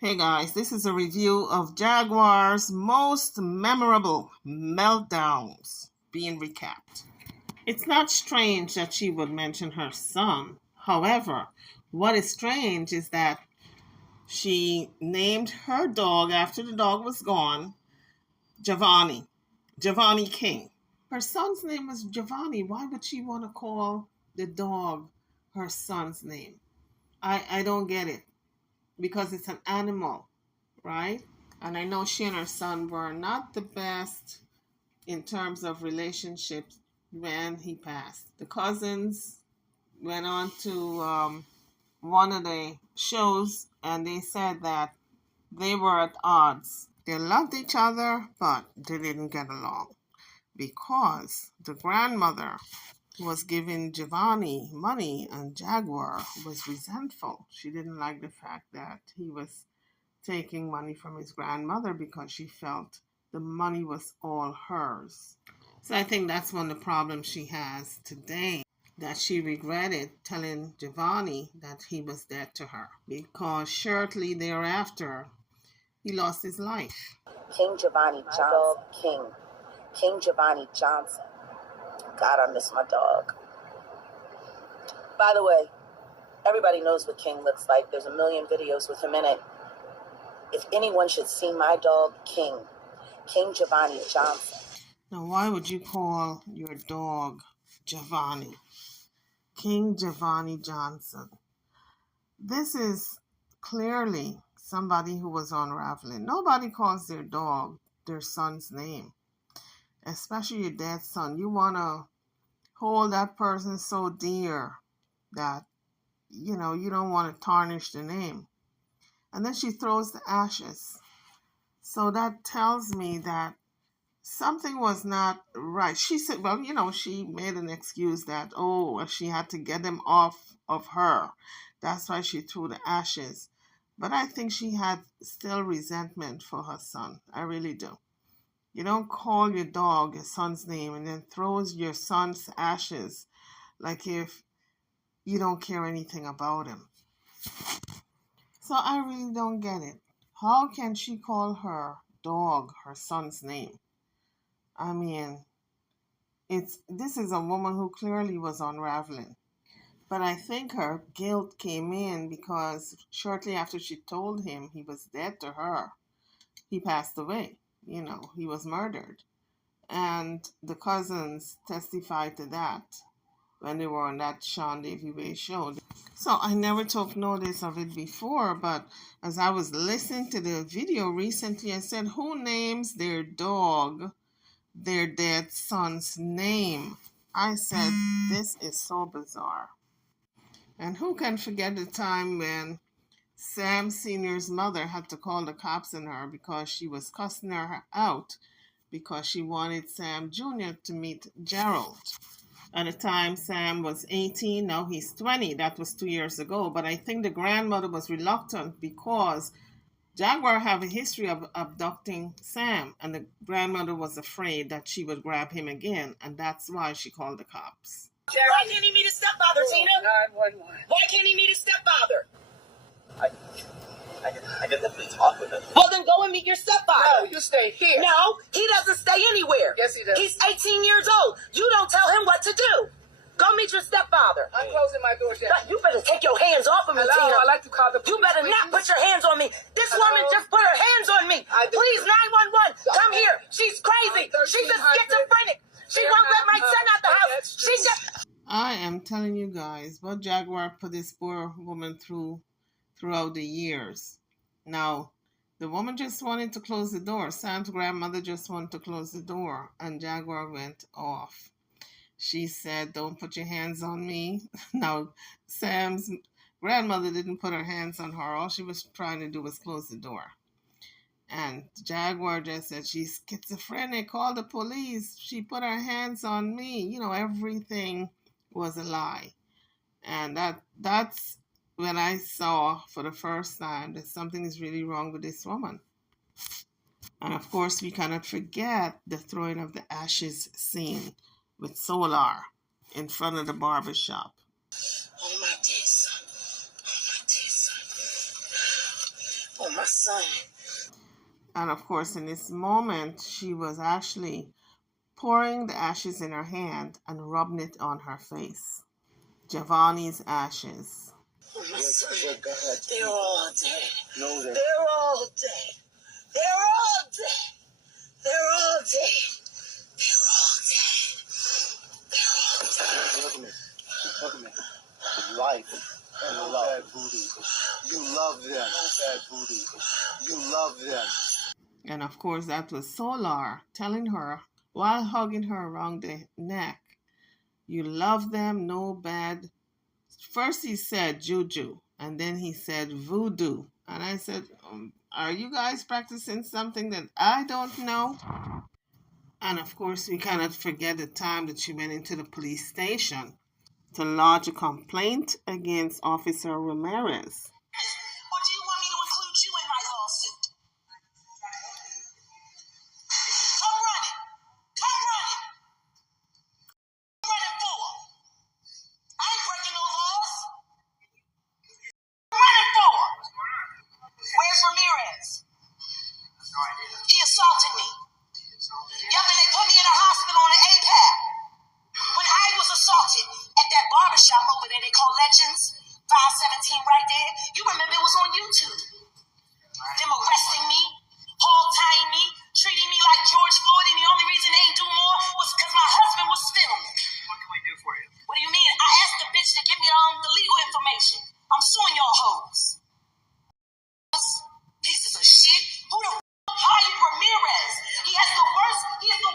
Hey guys, this is a review of Jaguar's most memorable meltdowns being recapped. It's not strange that she would mention her son. However, what is strange is that she named her dog after the dog was gone, Giovanni King. Her son's name was Giovanni. Why would she want to call the dog her son's name? I don't get it. Because it's an animal, right? And I know she and her son were not the best in terms of relationships when he passed. The cousins went on to one of the shows and they said that they were at odds. They loved each other, but they didn't get along because the grandmother was giving Giovanni money and Jaguar was resentful. She didn't like the fact that he was taking money from his grandmother because she felt the money was all hers. So I think that's one of the problems she has today, that she regretted telling Giovanni that he was dead to her because shortly thereafter he lost his life. King Giovanni Johnson. King Giovanni Johnson. God, I miss my dog. By the way, everybody knows what King looks like. There's a million videos with him in it. If anyone should see my dog, King Giovanni Johnson. Now, why would you call your dog Giovanni? King Giovanni Johnson. This is clearly somebody who was unraveling. Nobody calls their dog their son's name, especially your dead son. You want to hold that person so dear that, you don't want to tarnish the name. And then she throws the ashes. So that tells me that something was not right. She said, well, she made an excuse that, she had to get them off of her. That's why she threw the ashes. But I think she had still resentment for her son. I really do. You don't call your dog your son's name and then throws your son's ashes like if you don't care anything about him. So I really don't get it. How can she call her dog her son's name? I mean, this is a woman who clearly was unraveling. But I think her guilt came in because shortly after she told him he was dead to her, he passed away. He was murdered. And the cousins testified to that when they were on that Sean Davy Way show. So I never took notice of it before, but as I was listening to the video recently, I said, who names their dog their dead son's name? I said, this is so bizarre. And who can forget the time when Sam Sr.'s mother had to call the cops on her because she was cussing her out because she wanted Sam Jr. to meet Gerald. At the time, Sam was 18, now he's 20. That was 2 years ago. But I think the grandmother was reluctant because Jaguar have a history of abducting Sam, and the grandmother was afraid that she would grab him again, and that's why she called the cops. Why can't he meet his stepfather, Tina? 911. Why can't he meet his stepfather? I can definitely talk with him. Well, then go and meet your stepfather. No, you stay here. No, he doesn't stay anywhere. Yes, he does. He's 18 years old. You don't tell him what to do. Go meet your stepfather. I'm closing my door, Chef. But you better take your hands off of me, Hello, Tina. I like to call the police. You better not put your hands on me. This woman just put her hands on me. Please, 911, come here. She's crazy. She's a schizophrenic. She won't let my son out the house. She just... I am telling you guys what Jaguar put this poor woman throughout the years. Now, the woman just wanted to close the door. Sam's grandmother just wanted to close the door, and Jaguar went off. She said, don't put your hands on me. Now, Sam's grandmother didn't put her hands on her. All she was trying to do was close the door. And Jaguar just said, she's schizophrenic. Call the police. She put her hands on me. Everything was a lie. And that's when I saw for the first time that something is really wrong with this woman. And of course, we cannot forget the throwing of the ashes scene with Solar in front of the barber shop. Oh, my dear son. Oh, my dear son. Oh, my son. And of course, in this moment, she was actually pouring the ashes in her hand and rubbing it on her face. Giovanni's ashes. Oh, my son. They're all dead. No, they're all dead. They're all dead. They're all dead. They're all dead. They're all dead. Look at me. Look at me. Life and love. Bad booty. You love them. No bad booty. You love them. And of course, that was Solar telling her while hugging her around the neck, you love them, no bad. First he said juju, and then he said voodoo. And I said, are you guys practicing something that I don't know? And of course, we cannot forget the time that she went into the police station to lodge a complaint against Officer Ramirez. Or do you want me to include you in my lawsuit? Come running. Come running. What are you running for? I ain't breaking no laws. What are you running for? Where's Ramirez? He assaulted me. Yup, and they put me in a hospital on an APAP. When I was assaulted at that barbershop over there they call Legends, 517 right there, you remember it was on YouTube. Them arresting me, hog-tying me, treating me like George Floyd, and the only reason they ain't do more was because my husband was filming. What can we do for you? What do you mean? I asked the bitch to give me the legal information. I'm suing y'all hoes. Pieces of shit. Who the hired Ramirez? He has the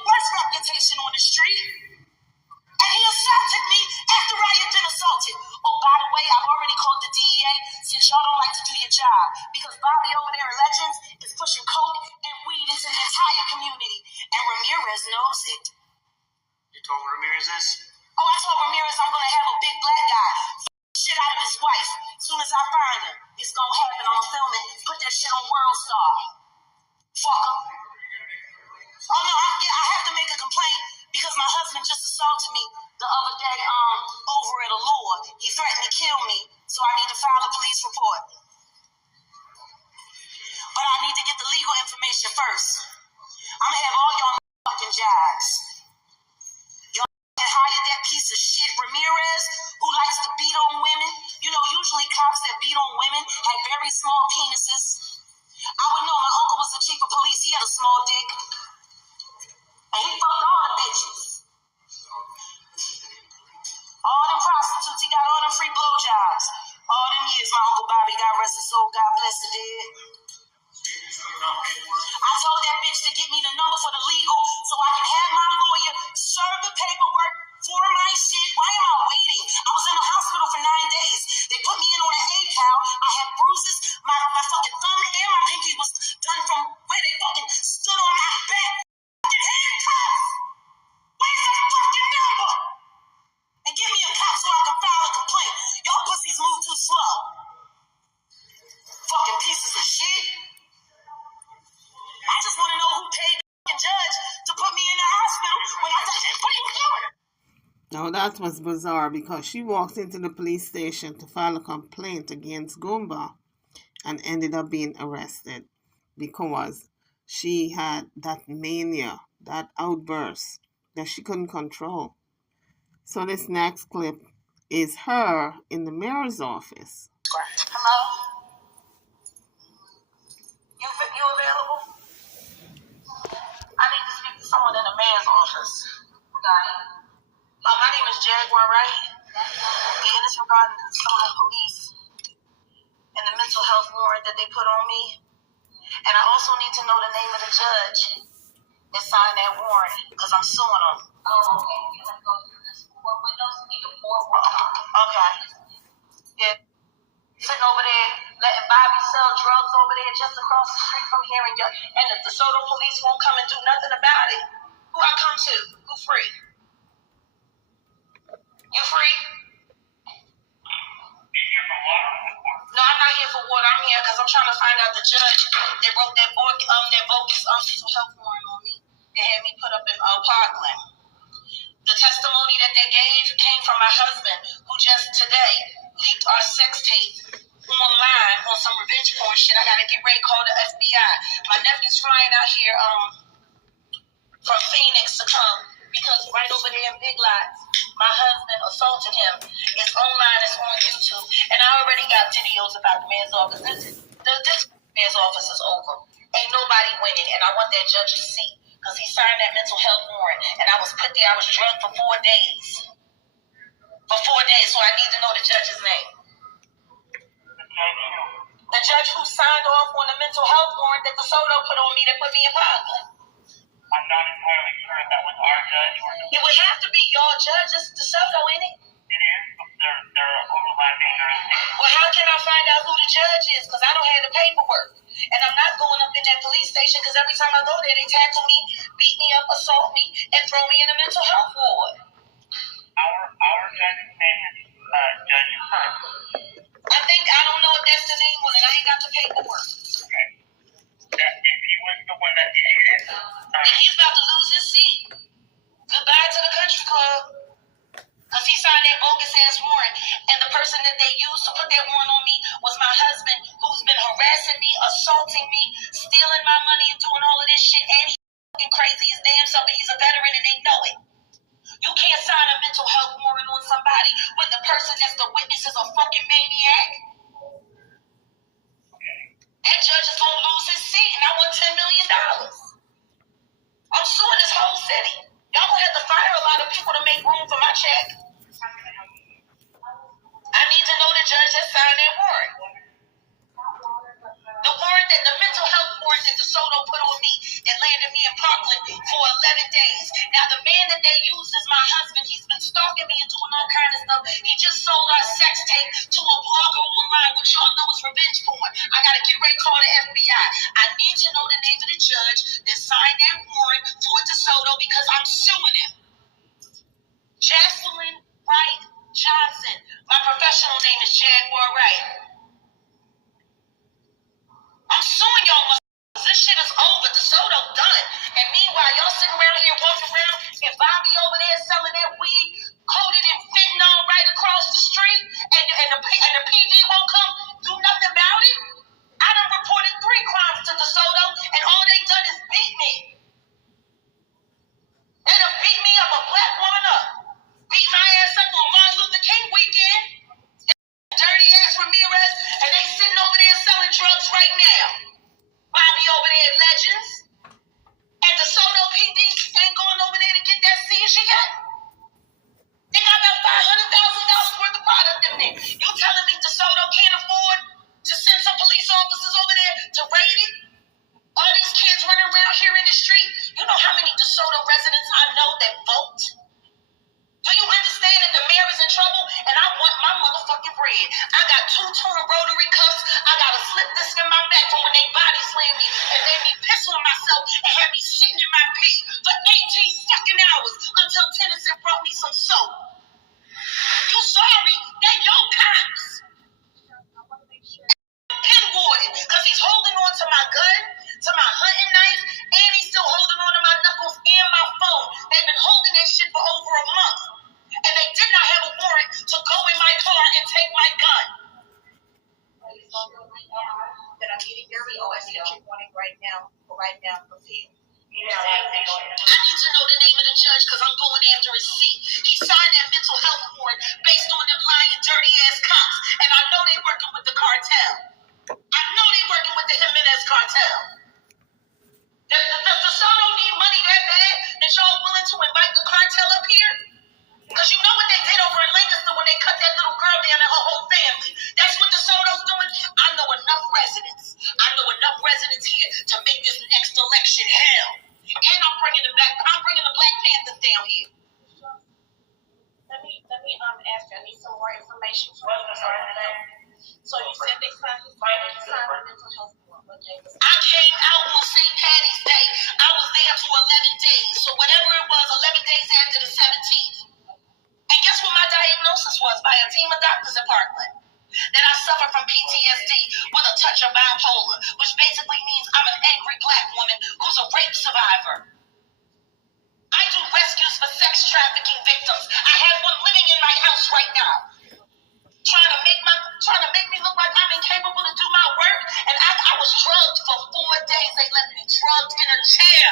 worst reputation on the street. And he assaulted me after I had been assaulted. Oh, by the way, I've already called the DEA since y'all don't like to do your job. Because Bobby over there at Legends is pushing coke and weed into the entire community. And Ramirez knows it. You told Ramirez this? Oh, I told Ramirez I'm going to have a big black guy shit out of his wife. As soon as I find him, it's going to happen. I'm going to film it. Put that shit on World Star. Fuck him. Oh, no, I have to make a complaint because my husband just assaulted me the other day over at Allure. He threatened to kill me, so I need to file a police report. But I need to get the legal information first. I'm going to have all y'all fucking jobs. Y'all hired that piece of shit Ramirez who likes to beat on women. You know, usually cops that beat on women have very small penises. I would know. My uncle was the chief of police. He had a small dick. And he fucked all the bitches. All them prostitutes. He got all them free blowjobs. All them years, my Uncle Bobby, God rest his soul, God bless the dead. I told that bitch to get me the number for the legal so I can have my lawyer serve the paperwork for my shit. Why am I waiting? I was in the hospital for 9 days. They put me in on an ACAL. I had bruises. My fucking thumb and my pinky was done from where they fucking stood on my back. Fucking handcuffs. Where's the fucking number? And give me a cop so I can file a complaint. Y'all pussies move too slow. Fucking pieces of shit. I just want to know who paid the fucking judge to put me in the hospital when I said, what are you doing? Now that was bizarre because she walked into the police station to file a complaint against Goomba and ended up being arrested because she had that mania, that outburst that she couldn't control. So this next clip is her in the mayor's office. Hello? You available? I need to speak to someone in the mayor's office. My name is Jaguar, right? Yeah, and it's regarding the Solar Police and the mental health warrant that they put on me. And I also need to know the name of the judge that signed that warrant because I'm suing them. Oh, okay. You want to go through this 4 windows? You need a 4 windows. Okay. Yeah. Sitting over there, letting Bobby sell drugs over there just across the street from here, and if the Soda Police won't come and do nothing about it, who I come to? Who free? You free? No, I'm not here for water. I'm here because I'm trying to find out the judge that wrote that bogus mental health warrant on me. They had me put up in Parkland. The testimony that they gave came from my husband, who just today leaked our sex tape online on some revenge porn shit. I gotta get ready to call the FBI. My nephew's flying out here from Phoenix to come because right over there in Big Lots, my husband assaulted him. It's online, it's on YouTube, and I already got videos about the man's office. This man's office is over. Ain't nobody winning, and I want that judge's seat because he signed that mental health warrant, and I was put there. I was drunk for 4 days. For 4 days, so I need to know the judge's name. The judge who signed off on the mental health warrant that the Soto put on me that put me in Parkland. I'm not entirely sure if that was our judge or It would have to be your judge. It's the Soto, ain't it? it is, but they're overlapping jurisdictions. Well, how can I find out who the judge is? Because I don't have the paperwork. And I'm not going up in that police station because every time I go there, they tackle me, beat me up, assault me, and throw me in a mental health ward. Our judge's name is Judge First. I don't know if that's the name on it. I ain't got the paperwork. Okay. That if he was the one that issued it. And he's about to lose his seat. Goodbye to the country club. Because he signed that bogus ass warrant. And the person that they used to put that warrant on me was my husband, who's been harassing me, assaulting me, stealing my money and doing all of this shit. And he's fucking crazy as damn something. He's a veteran and they know it. You can't sign a mental health warrant on somebody when the person that's the witness is a fucking maniac. That judge is going to lose his seat and I want $10 million. I'm suing this whole city. Y'all going to have to fire a lot of people to make room for my check. I need to know the judge that signed that warrant. The warrant that the mental health warrant that the Soto put on me that landed me in Parkland for 11 days. Now, the man that they used is my husband. He's been stalking me and doing all kind of stuff. He just sold our sex tape to a blogger online, which y'all know is revenge porn. I got to get ready to call the FBI. I need to know the name of the judge that signed that warrant for DeSoto because I'm suing him. Jocelyn Wright Johnson. My professional name is Jaguar Wright. I'm suing y'all motherfuckers. This shit is over. DeSoto done. And meanwhile, y'all sitting around here walking around and Bobby over there selling that weed coated in fentanyl right across the street and the PD won't come do nothing about it? I done reported 3 crimes to DeSoto and all they done is beat me. They done beat me up, a black woman up. Beat my ass up on Martin Luther King weekend. Dirty ass Ramirez, and they sitting over there selling drugs right now. Bobby over there at Legends, and the Soto PD ain't going over there to get that seizure yet. They got about $500,000 worth of product in there. You telling me DeSoto can't afford to send some police officers over there to raid it? All these kids running around here in the street. You know how many DeSoto residents I know that vote? Do you understand that the mayor is in trouble and I want my motherfucking bread? I got 2 tuna rotary cuffs. I got a slip disc in my back from when they body slammed me and made me piss on myself and had me sitting in my pee for 18 fucking hours until Tennyson brought me some soap. You sorry? They your cops. Pinboarded because he's holding on to my gun, to my hunting knife, and he's still holding on to my knuckles and my phone. They've been holding that shit for over a month. And they did not have a warrant to go in my car and take my gun. That I'm getting dirty. Oh, I see what you're wanting right now for Phil. I need to know the name of the judge because I'm going after his seat. He signed that mental health warrant based on them lying, dirty ass cops. And I know they working with the cartel. I know they working with the Jimenez cartel. Does DeSoto need money that bad that y'all willing to invite the cartel up here? Because you know what they did over in Lancaster when they cut that little girl down and her whole family. That's what DeSoto's doing. I know enough residents here to make this next election hell. And I'm bringing the Black Panthers down here. Let me ask you. I need some more information from you. So you said they signed a mental health warrant. I came out on St. Patty's Day. I was there for 11 days. So whatever it was, 11 days after the 17th. And guess what my diagnosis was by a team of doctors in Parkland? That I suffer from PTSD with a touch of bipolar, which basically means I'm an angry black woman who's a rape survivor. I do rescues for sex trafficking victims. I have one living in my house right now, trying to make me look like I'm drugged for 4 days. They left me drugged in a chair.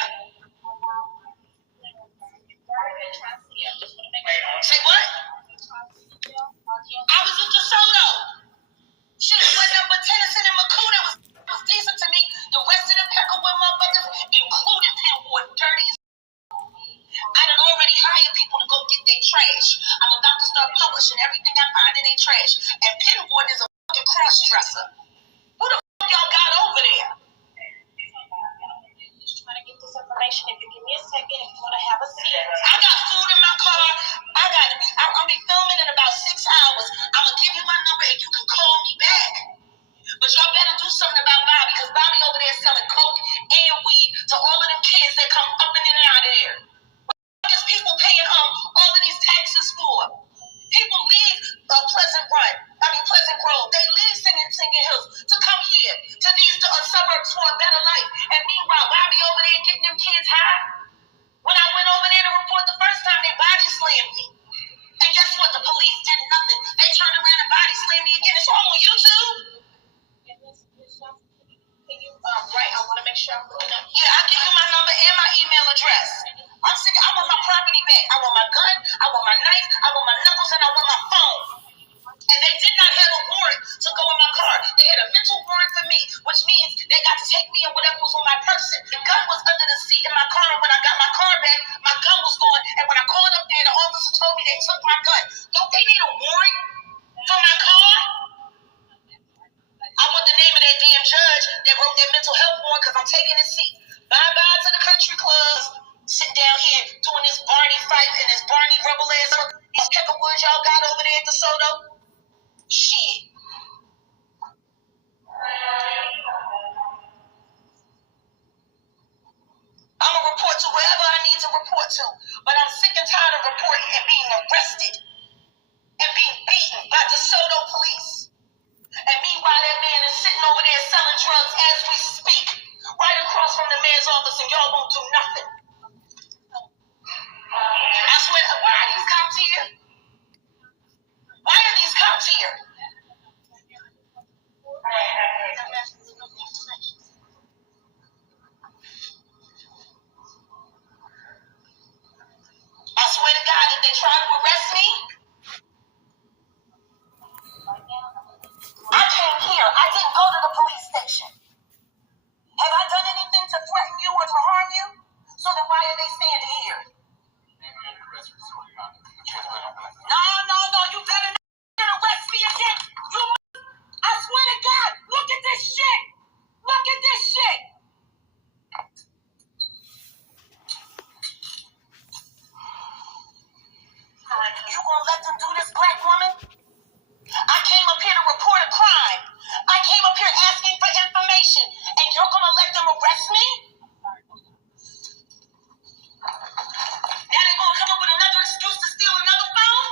Say what? I was in DeSoto. Shit, what number Tennyson and McCool that was decent to me. The rest of them Peckerwood motherfuckers, including Penwood, dirty as I done already hired people to go get their trash. I'm about to start publishing everything I find in their trash. And Penwood is a fucking cross-dresser. Who the fuck y'all got over there? Just trying to get this information. If you give me a second, if you want to have a seat. I got food in my car. I'll be filming in about 6 hours. I'm going to give you my number and you can call me back. But y'all better do something about Bobby, because Bobby over there selling coke and weed to all of them kids that come up and in and out of there. What is people paying all of these taxes for? People leave Pleasant Grove. They leave Singing Hills to come here to these suburbs for a better life. And meanwhile, Bobby over there getting them kids high. When I went over there to report the first time, they body slammed me. And guess what? The police did nothing. They turned around and body slammed me again. It's all on YouTube. Right, I want to make sure I'm looking up. Yeah, I'll give you my number and my email address. I'm sick. I want my property back. I want my gun. I want my knife. I want my knuckles, and I want my phone. And they did not have a warrant to go in my car. They had a mental warrant for me, which means they got to take me and whatever was on my person. The gun was under the seat in my car, and when I got my car back, my gun was gone. And when I called up there, the officer told me they took my gun. Don't they need a warrant for my car? I want the name of that damn judge that wrote that mental health warrant, because I'm taking his seat. Bye-bye to the country clubs. Sitting down here doing this Barney fight and this Barney rebel ass. These Peckerwoods y'all got over there at DeSoto. Shit. I'm going to report to wherever I need to report to. But I'm sick and tired of reporting and being arrested and being beaten by DeSoto police. And meanwhile, that man is sitting over there selling drugs as we speak, right across from the mayor's office, and y'all won't do nothing. I swear, why are these cops here? Why are these cops here? I swear to God, if they try to arrest me, I came here. I didn't go to the police station. Have I done anything to threaten you or to harm you? So then why are they standing here? No, you better not arrest me again. I swear to God, look at this shit. Look at this shit. You gonna let them do this, black woman? I came up here to report a crime. I came up here asking for information, and you're gonna let them arrest me? Now they're gonna come up with another excuse to steal another phone?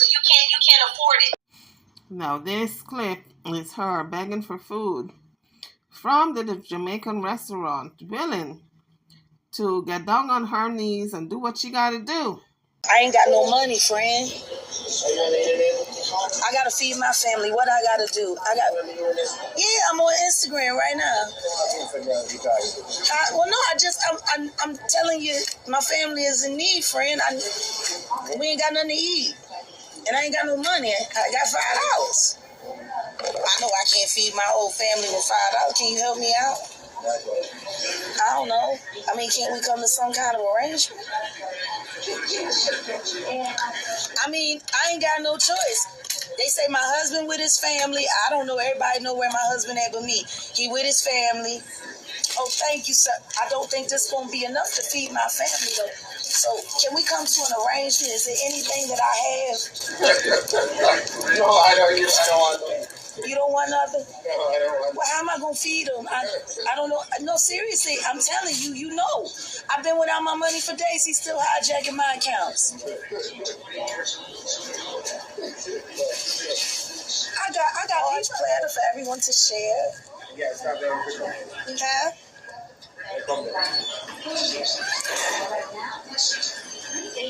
so you can't afford it. Now this clip is her begging for food from the Jamaican restaurant, willing to get down on her knees and do what she gotta do. I ain't got no money, friend. I gotta feed my family. What I gotta do? Yeah, I'm on Instagram right now. I'm telling you, my family is in need, friend. We ain't got nothing to eat, and I ain't got no money. I got $5. I know I can't feed my whole family with $5. Can you help me out? I don't know. I mean, can't we come to some kind of arrangement? I mean, I ain't got no choice. They say my husband with his family. I don't know. Everybody know where my husband at but me. He with his family. Oh, thank you, sir. I don't think this is going to be enough to feed my family, though. So, can we come to an arrangement? Is there anything that I have? No, I don't want nothing. You don't want nothing? No, I don't want nothing. Well, how am I going to feed them? I don't know. No, seriously, I'm telling you, you know. I've been without my money for days. He's still hijacking my accounts. I got each platter for everyone to share. Yes, huh? They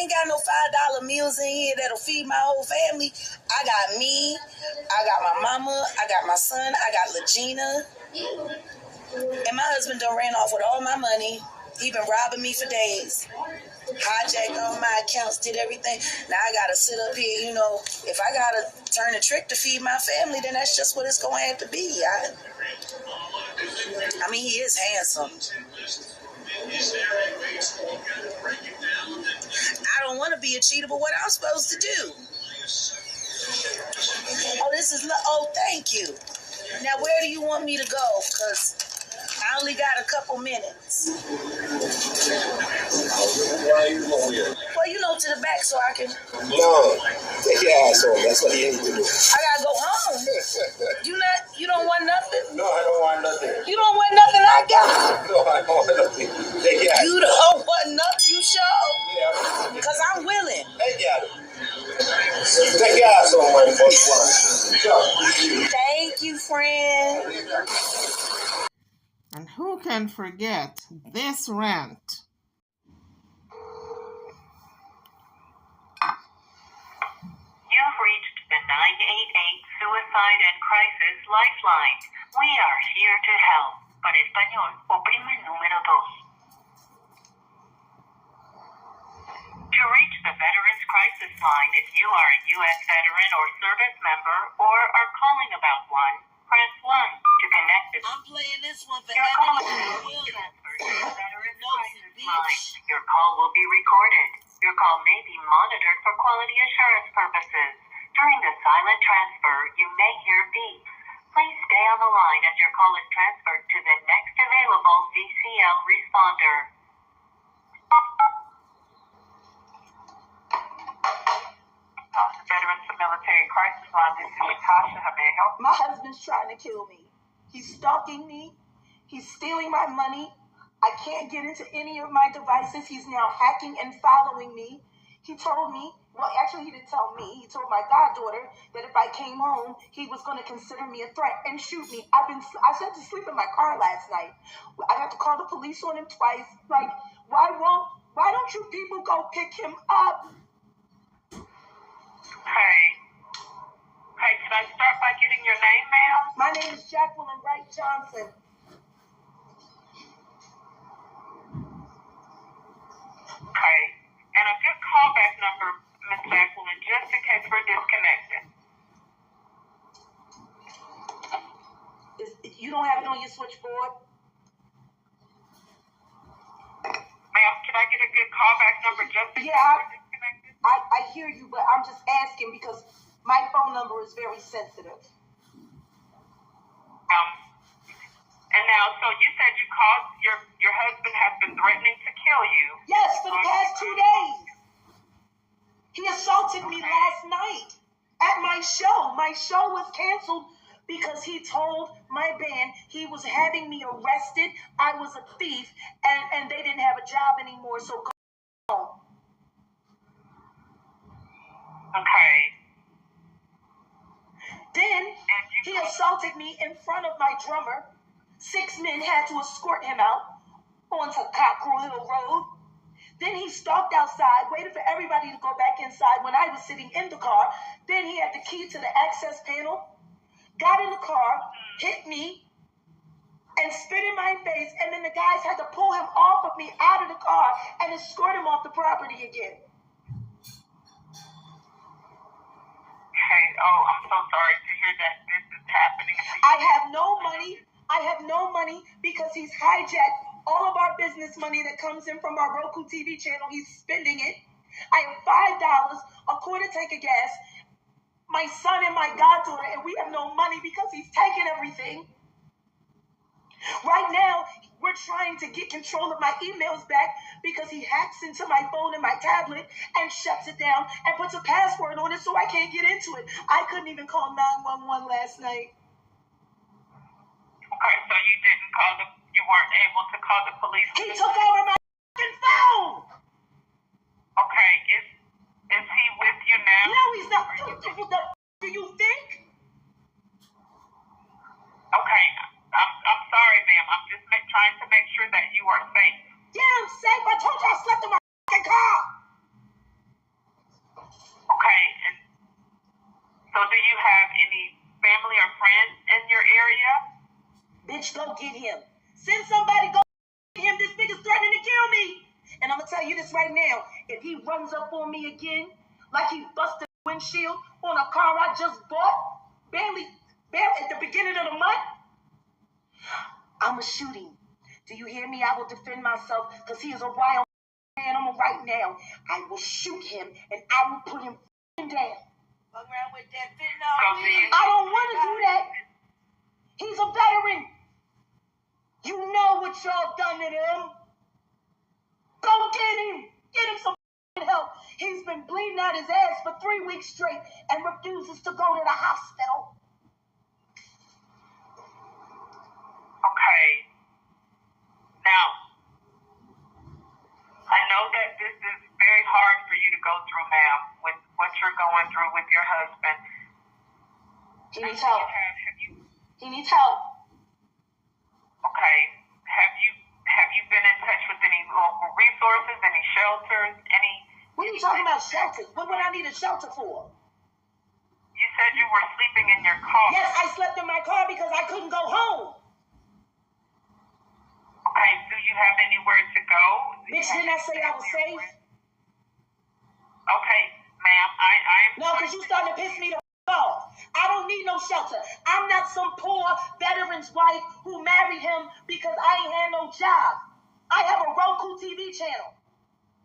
ain't got no $5 meals in here that'll feed my whole family. I got me, I got my mama, I got my son, I got Legina. And my husband done ran off with all my money. He been robbing me for days. Hijacked all my accounts, did everything. Now I gotta sit up here, you know. If I gotta turn a trick to feed my family, then that's just what it's gonna have to be. I mean, he is handsome. I don't want to be a cheater, but what I'm supposed to do? Oh, thank you. Now, where do you want me to go? Because I only got a couple minutes. Well, you know, to the back so I can... No, take your ass home. That's what you need to do. I gotta go home. You don't want nothing? No, I don't want nothing. You don't want nothing I got? No, I don't want nothing. Take your ass. You don't want nothing, you sure? Yeah. Because I'm willing. Take your ass. Take your ass home, my boy. Thank you, friend. And who can forget this rant? You've reached the 988 Suicide and Crisis Lifeline. We are here to help. Para español, oprime el número 2. To reach the Veterans Crisis Line, if you are a U.S. veteran or service member or are calling about one, press 1 to connect with... I'm playing this one for Your call will be transferred to the Veterans Crisis Line. Your call will be recorded. Your call may be monitored for quality assurance purposes. During the silent transfer, you may hear beeps. Please stay on the line as your call is transferred to the next available VCL responder. Veterans Military Crisis Line, this is Natasha. How may I help? My husband's trying to kill me. He's stalking me. He's stealing my money. I can't get into any of my devices. He's now hacking and following me. He told me, well, actually, he didn't tell me. He told my goddaughter that if I came home, he was going to consider me a threat and shoot me. I had to sleep in my car last night. I had to call the police on him twice. Like, why don't you people go pick him up? Hey, can I start by getting your name, ma'am? My name is Jaguar Johnson. Okay. And a good callback number, Ms. Jacqueline, just in case we're disconnected. You don't have it on your switchboard? Ma'am, can I get a good callback number just in case we're disconnected? I hear you, but I'm just asking because my phone number is very sensitive. And now, so you said you called, your husband has been threatening to kill you. Yes, for the past 2 days. He assaulted me last night at my show. My show was canceled because he told my band he was having me arrested. I was a thief, and they didn't have a job anymore, so go home. Okay. Then he assaulted me in front of my drummer. 6 men had to escort him out onto Cockrell Hill Road. Then he stalked outside, waited for everybody to go back inside when I was sitting in the car. Then he had the key to the access panel, got in the car, hit me, and spit in my face. And then the guys had to pull him off of me out of the car and escort him off the property again. Okay. Oh, I'm so sorry to hear that this is happening to you. I have no money. I have no money because he's hijacked all of our business money that comes in from our Roku TV channel. He's spending it. I have $5, a quarter tank of gas, my son and my goddaughter, and we have no money because he's taking everything. Right now, we're trying to get control of my emails back because he hacks into my phone and my tablet and shuts it down and puts a password on it so I can't get into it. I couldn't even call 911 last night. Okay, so you weren't able to call the police. He took over my fucking phone. Okay, is he with you now? No, he's not. Do you think? Okay, I'm sorry, ma'am. I'm just trying to make sure that you are safe. Yeah, I'm safe. I told you I slept in my fucking car. Okay, and so do you have any family or friends in your area? Bitch, go get him. Send somebody, go get him. This nigga's threatening to kill me. And I'm going to tell you this right now. If he runs up on me again, like he busted the windshield on a car I just bought, barely at the beginning of the month, I'm going to shoot him. Do you hear me? I will defend myself because he is a wild animal right now. I will shoot him and I will put him down. Fuck around with that fentanyl. I don't want to do that. He's a veteran. You know what y'all done to him. Go get him. Get him some help. He's been bleeding out his ass for 3 weeks straight and refuses to go to the hospital. Okay. Now, I know that this is very hard for you to go through, ma'am, with what you're going through with your husband. He needs help. Have you? He needs help. Okay. Have you been in touch with any local resources, any shelters, any? What are you talking about shelters? What would I need a shelter for? You said you were sleeping in your car. Yes, I slept in my car because I couldn't go home. Okay, do you have anywhere to go? Bitch, didn't I say I was safe? Okay, ma'am, I am. No, because you starting to piss me the off. I don't need no shelter. I'm not some poor veteran's wife who married him because I ain't had no job. I have a Roku TV channel.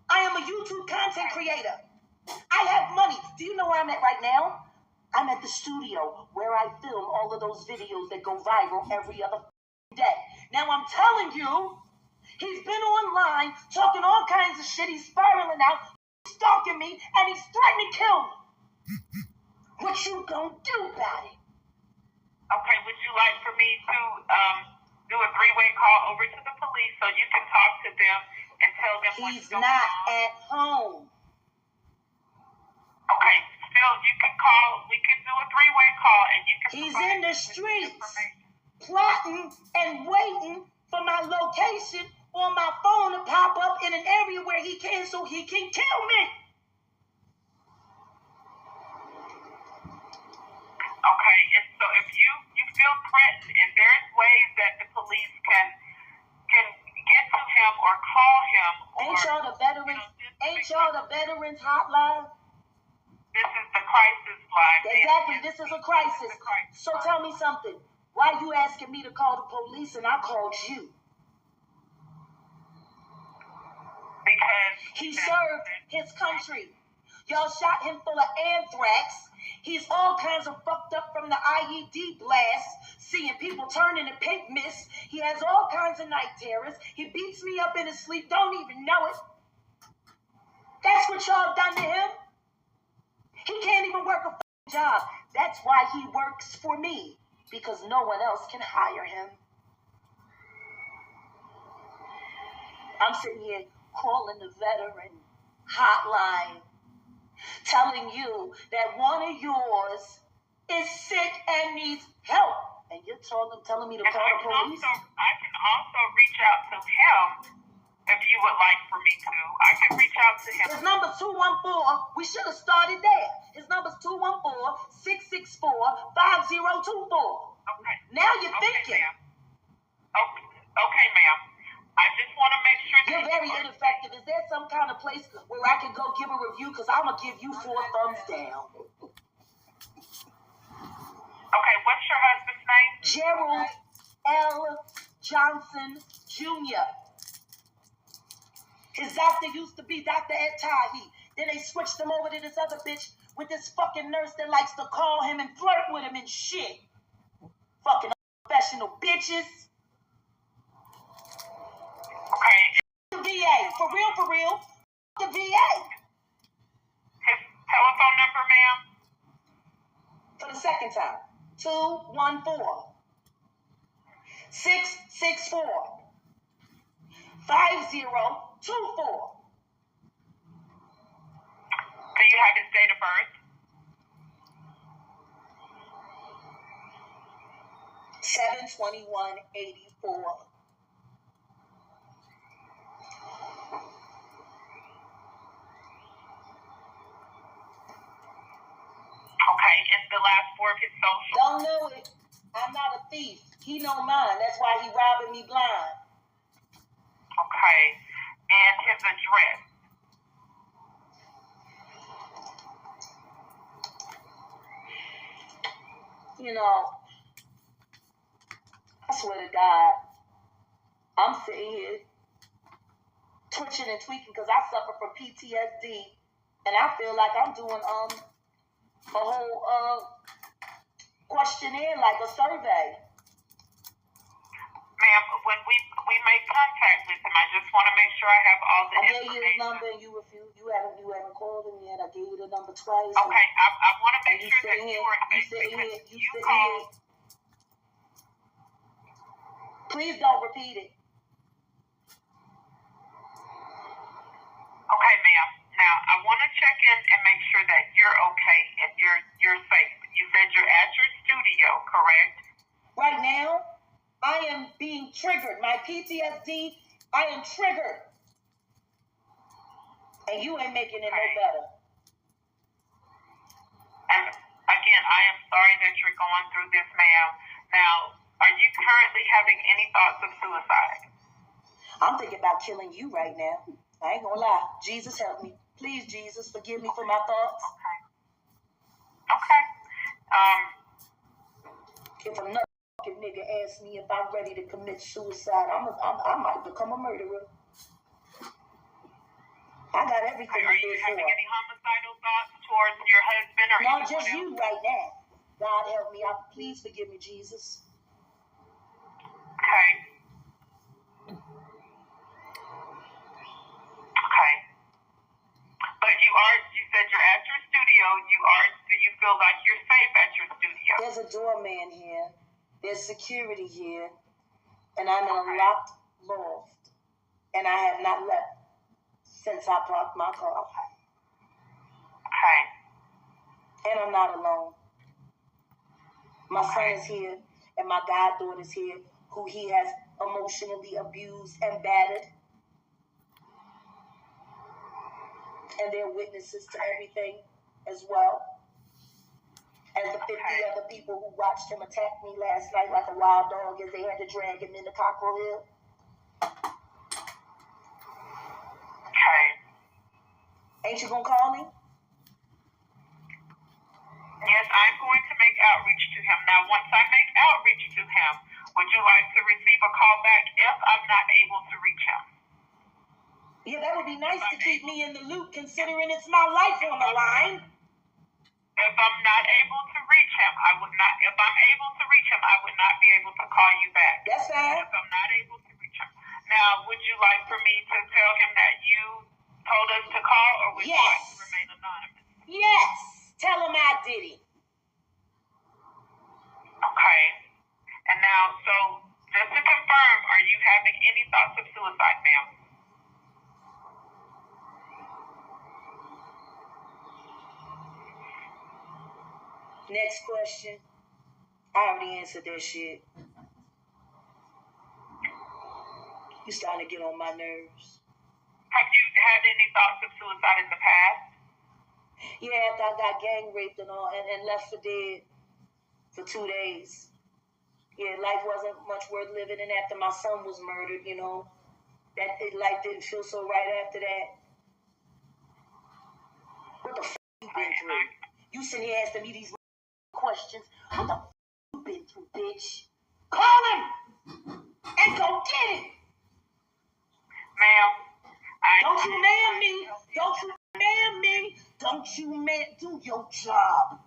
I am a YouTube content creator. I have money. Do you know where I'm at right now? I'm at the studio where I film all of those videos that go viral every other day. Now I'm telling you, he's been online talking all kinds of shit. He's spiraling out, stalking me, and he's threatening to kill me. What you gonna do about it? Okay, would you like for me to do a three-way call over to the police so you can talk to them and tell them what's He's going not on? at home. Okay, still you can call. We can do a three-way call and you can. He's in the streets, plotting and waiting for my location on my phone to pop up in an area where he can, so he can kill me. Okay, and so if you feel threatened, and there's ways that the police can get to him or call him. Ain't y'all the veterans? Ain't y'all the veterans hotline? This is the crisis line. Exactly, this is a crisis. So tell me something. Why are you asking me to call the police and I called you? Because he served his country. Y'all shot him full of anthrax. He's all kinds of fucked up from the IED blast, seeing people turn into pink mist. He has all kinds of night terrors. He beats me up in his sleep, don't even know it. That's what y'all done to him. He can't even work a job. That's why he works for me, because no one else can hire him. I'm sitting here calling the veteran hotline, telling you that one of yours is sick and needs help. And you're telling me to call the police? I can also reach out to him if you would like for me to. I can reach out to him. His number's 214. We should have started there. His number's 214-664-5024. Okay. Now you're thinking. Ma'am. Okay, ma'am. I just want to make sure that you're very ineffective. Is there some kind of place where I can go give a review? Because I'm going to give you 4 thumbs down. Okay, what's your husband's name? Gerald L. Johnson Jr. His doctor used to be Dr. Ed Tahi. Then they switched him over to this other bitch with this fucking nurse that likes to call him and flirt with him and shit. Fucking professional bitches. Okay. The VA. For real. The VA. His telephone number, ma'am? For the second time. 214-664-5024. Do you have his date of birth? 7/21/84. Okay, and the last 4 of his social? Don't know it. I'm not a thief. He know mine. That's why he robbing me blind. Okay, and his address? You know, I swear to God, I'm sitting here twitching and tweaking because I suffer from PTSD, and I feel like I'm doing a whole questionnaire, like a survey. Ma'am, when we make contact with him, I just want to make sure I have all the I information. gave you his number and you refused. You haven't called him yet. I gave you the number twice. Okay, I want to make sure that you were you called. Please don't repeat it. Okay, ma'am. Now I want to check in and make sure that you're okay and you're safe. You said you're at your studio, correct? Right now, I am being triggered. My PTSD, I am triggered. And you ain't making it no better. And again, I am sorry that you're going through this, ma'am. Now, are you currently having any thoughts of suicide? I'm thinking about killing you right now. I ain't gonna lie. Jesus, help me. Please, Jesus, forgive me for my thoughts. Okay. If another fucking nigga asks me if I'm ready to commit suicide, I might become a murderer. I got everything Are you having any homicidal thoughts towards your husband or not anyone just else? you right now. God help me. Please forgive me, Jesus. Okay. Okay. But you said you're at your studio. Do you feel like you're safe at your studio? There's a doorman here. There's security here. And I'm in a locked loft. And I have not left since I parked my car. Okay. And I'm not alone. My son is here, and my goddaughter is here, who he has emotionally abused and battered. And they're witnesses to everything as well. As the 50 other people who watched him attack me last night like a wild dog as they had to drag him into Cockrell Hill. Okay. Ain't you gonna call me? Yes, I'm going to make outreach to him. Now, once I make outreach to him, would you like to receive a call back if I'm not able to reach him? Yeah, that would be nice to keep me in the loop, considering it's my life on the line. If I'm not able to reach him, if I'm able to reach him, I would not be able to call you back. That's fine. If I'm not able to reach him. Now, would you like for me to tell him that you told us to call, or would you like to remain anonymous? Yes. Tell him I did it. Okay. And now, so, just to confirm, are you having any thoughts of suicide, ma'am? Next question. I already answered that shit. You starting to get on my nerves. Have you had any thoughts of suicide in the past? Yeah, after I got gang raped and all, and left for dead for 2 days. Yeah, life wasn't much worth living, and after my son was murdered, you know, life didn't feel so right after that. What the f*** you been through? You sitting here asking me these questions. What the f*** you been through, bitch? Call him and go get it. Ma'am, Don't you man me. Don't you man me. Don't you man do your job.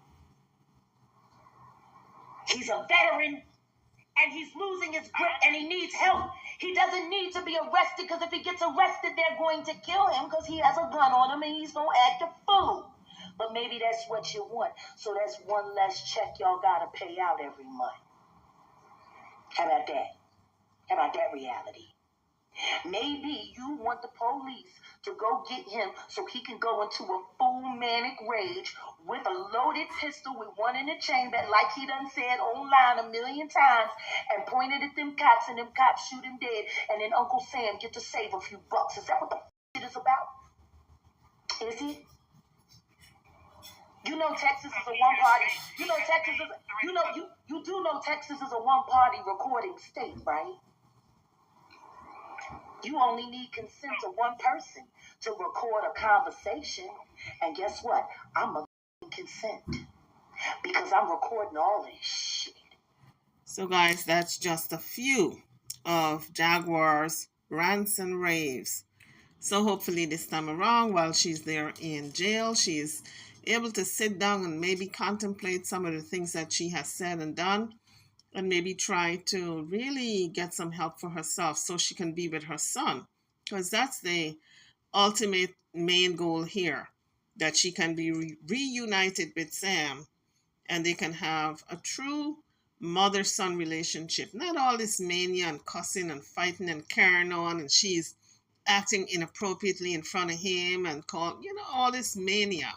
He's a veteran and he's losing his grip and he needs help. He doesn't need to be arrested because if he gets arrested, they're going to kill him because he has a gun on him and he's going to act a fool. But maybe that's what you want. So that's one less check y'all got to pay out every month. How about that? How about that reality? Maybe you want the police to go get him so he can go into a full manic rage with a loaded pistol with one in the chamber, like he done said online 1,000,000 times, and pointed at them cops, and them cops shoot him dead, and then Uncle Sam get to save a few bucks. Is that what the f*** it is about? Is it? You know Texas is a one-party. You know Texas is. You do know Texas is a one-party recording state, right? You only need consent of one person to record a conversation. And guess what? I'm a consent because I'm recording all this shit. So guys, that's just a few of Jaguar's rants and raves. So hopefully this time around, while she's there in jail, she's able to sit down and maybe contemplate some of the things that she has said and done, and maybe try to really get some help for herself so she can be with her son, because that's the ultimate main goal here, that she can be reunited with Sam and they can have a true mother-son relationship. Not all this mania and cussing and fighting and carrying on, and she's acting inappropriately in front of him and all this mania.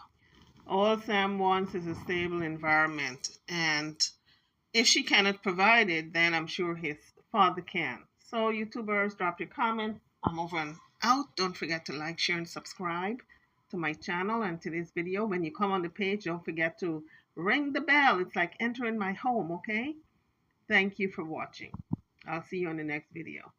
All Sam wants is a stable environment, and if she cannot provide it, then I'm sure his father can. So YouTubers, drop your comment. I'm over and out. Don't forget to like, share, and subscribe to my channel and to this video. When you come on the page, don't forget to ring the bell. It's like entering my home, okay? Thank you for watching. I'll see you on the next video.